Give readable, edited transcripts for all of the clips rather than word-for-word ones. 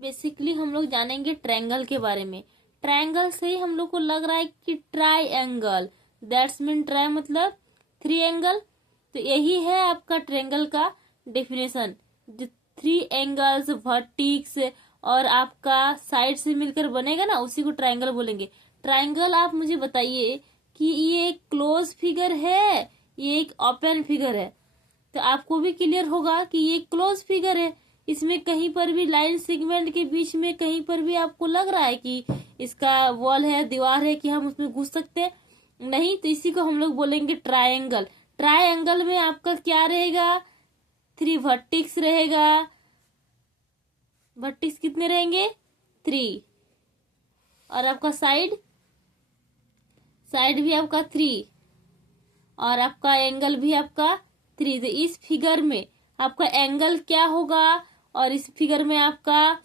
Basically हम लोग जानेंगे ट्रायंगल के बारे में। ट्रायंगल से ही हम लोग को लग रहा है कि ट्रायंगल, दैट्स मीन ट्राई मतलब थ्री एंगल। तो यही है आपका ट्रायंगल का डेफिनेशन। जो थ्री एंगल्स, वर्टिक्स और आपका साइड से मिलकर बनेगा ना, उसी को ट्रायंगल बोलेंगे। ट्रायंगल आप मुझे बताइए कि ये एक क्लोज फिगर है, ये एक ओपन फिगर है। तो आपको भी क्लियर होगा कि ये क्लोज फिगर है। इसमें कहीं पर भी लाइन सेगमेंट के बीच में कहीं पर भी आपको लग रहा है कि इसका वॉल है, दीवार है, कि हम उसमें घुस सकते हैं? नहीं। तो इसी को हम लोग बोलेंगे ट्रायंगल। ट्रायंगल में आपका क्या रहेगा? थ्री वर्टिक्स रहेगा। वर्टिक्स कितने रहेंगे? थ्री। और आपका साइड भी आपका थ्री। और आपका एंगल भी आपका थ्री। तो इस फिगर में आपका एंगल क्या होगा और इस फिगर में आपका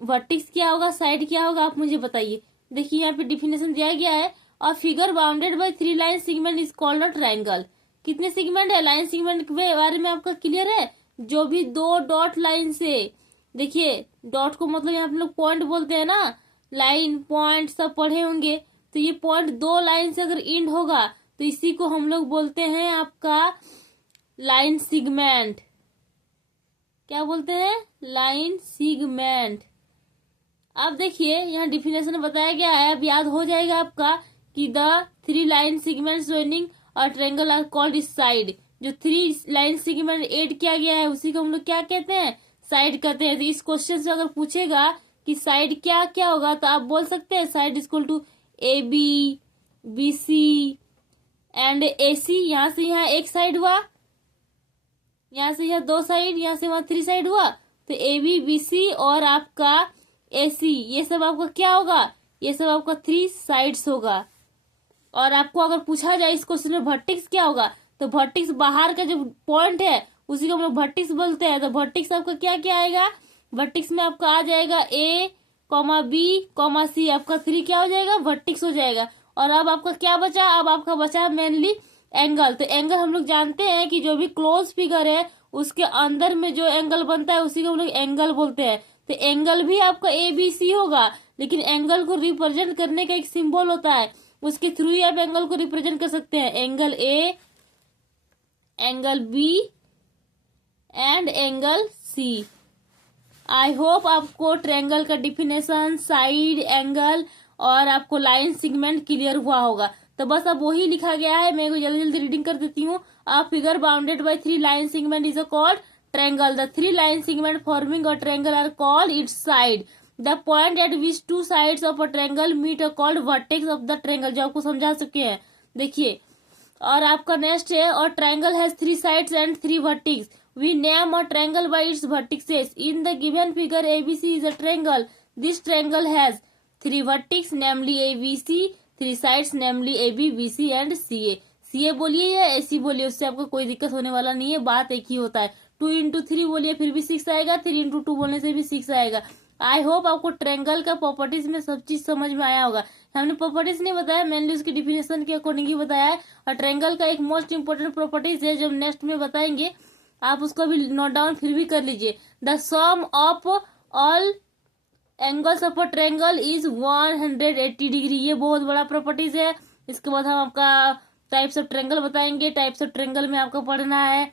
वर्टिक्स क्या होगा, साइड क्या होगा, आप मुझे बताइए। देखिए यहाँ पे डिफिनेशन दिया गया है, और figure bounded by three line segment is called a triangle. कितने सेगमेंट है? लाइन सेगमेंट के बारे में आपका क्लियर है? जो भी दो डॉट लाइन से, देखिए डॉट को मतलब यहाँ पे लोग पॉइंट बोलते हैं ना, लाइन पॉइंट सब पढ़े होंगे। तो ये पॉइंट दो लाइन से अगर इंड होगा तो इसी को हम लोग बोलते हैं आपका लाइन सेगमेंट। क्या बोलते हैं? Line segment. अब देखिए यहाँ डिफिनेशन बताया गया है, अब याद हो जाएगा आपका कि the three line segment joining और ट्रायंगल आर कॉल्ड इस साइड। जो थ्री लाइन सेगमेंट एड किया गया है उसी को हम लोग क्या कहते हैं? साइड कहते हैं। तो इस क्वेश्चन से अगर पूछेगा कि साइड क्या क्या होगा, तो आप बोल सकते हैं side equal to A B, B C and A C. यहाँ से यहाँ एक साइड हुआ, यहाँ से यहाँ दो साइड, यहाँ से वहां थ्री साइड हुआ। तो ए बी, बी सी और आपका ए सी, ये सब आपका क्या होगा? ये सब आपका थ्री साइड्स होगा। और आपको अगर पूछा जाए इस क्वेश्चन में वर्टिक्स क्या होगा, तो वर्टिक्स बाहर का जो पॉइंट है उसी को हम लोग वर्टिक्स बोलते हैं। तो वर्टिक्स आपका क्या क्या आएगा? वर्टिक्स में आपका आ जाएगा ए कॉमा बी कॉमा सी। आपका थ्री क्या हो जाएगा? वर्टिक्स हो जाएगा। और अब आपका क्या बचा? अब आपका बचा मेनली एंगल। तो एंगल हम लोग जानते हैं कि जो भी क्लोज फिगर है उसके अंदर में जो एंगल बनता है उसी को हम लोग एंगल बोलते हैं। तो एंगल भी आपका ए बी सी होगा, लेकिन एंगल को रिप्रेजेंट करने का एक सिंबल होता है, उसके थ्रू ही आप एंगल को रिप्रेजेंट कर सकते हैं। Angle A, angle B and angle C. I hope आपको ट्रायंगल का डिफिनेशन, साइड, एंगल और आपको लाइन सेगमेंट क्लियर हुआ होगा। तो बस अब वही लिखा गया है, मैं जल्दी जल्दी रीडिंग कर देती हूँ। A figure bounded by three line segment is called triangle. The three line segment forming a triangle are called its side. The point at which two sides of a triangle meet are called vertex of the triangle. जो आपको समझा चुके हैं। देखिए और आपका next है, और triangle has three sides and three vertices. We name a triangle by its vertices. In the given figure, ABC is a triangle. This triangle has three vertices, namely ABC, three sides, namely AB, BC and CA. CA बोलिए या AC बोलिए, उससे आपको कोई दिक्कत होने वाला नहीं है, बात एक ही होता है। 2 into 3 बोलिए फिर भी 6 आएगा, 3 into 2 बोलने से भी 6 आएगा। आई होप आपको ट्रायंगल का प्रॉपर्टीज में सब चीज समझ में आया होगा। हमने प्रॉपर्टीज नहीं बताया, मेनली उसकी डिफिनेशन के अकॉर्डिंग ही बताया है। और ट्रायंगल का एक मोस्ट इंपोर्टेंट प्रॉपर्टीज है जो हम नेक्स्ट में बताएंगे, आप उसको भी नोट डाउन फिर भी कर लीजिए। The sum of all angles of a triangle is 180 degree. ये बहुत बड़ा प्रॉपर्टीज है। इसके बाद हम आपका टाइप्स ऑफ ट्रायंगल बताएंगे। टाइप्स ऑफ ट्रायंगल में आपको पढ़ना है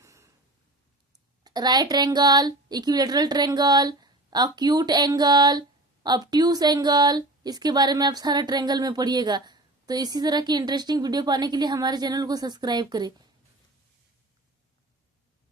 right triangle, equilateral triangle, acute angle, obtuse angle. इसके बारे में आप सारा ट्रायंगल में पढ़िएगा। तो इसी तरह की इंटरेस्टिंग वीडियो पाने के लिए हमारे चैनल को सब्सक्राइब करें।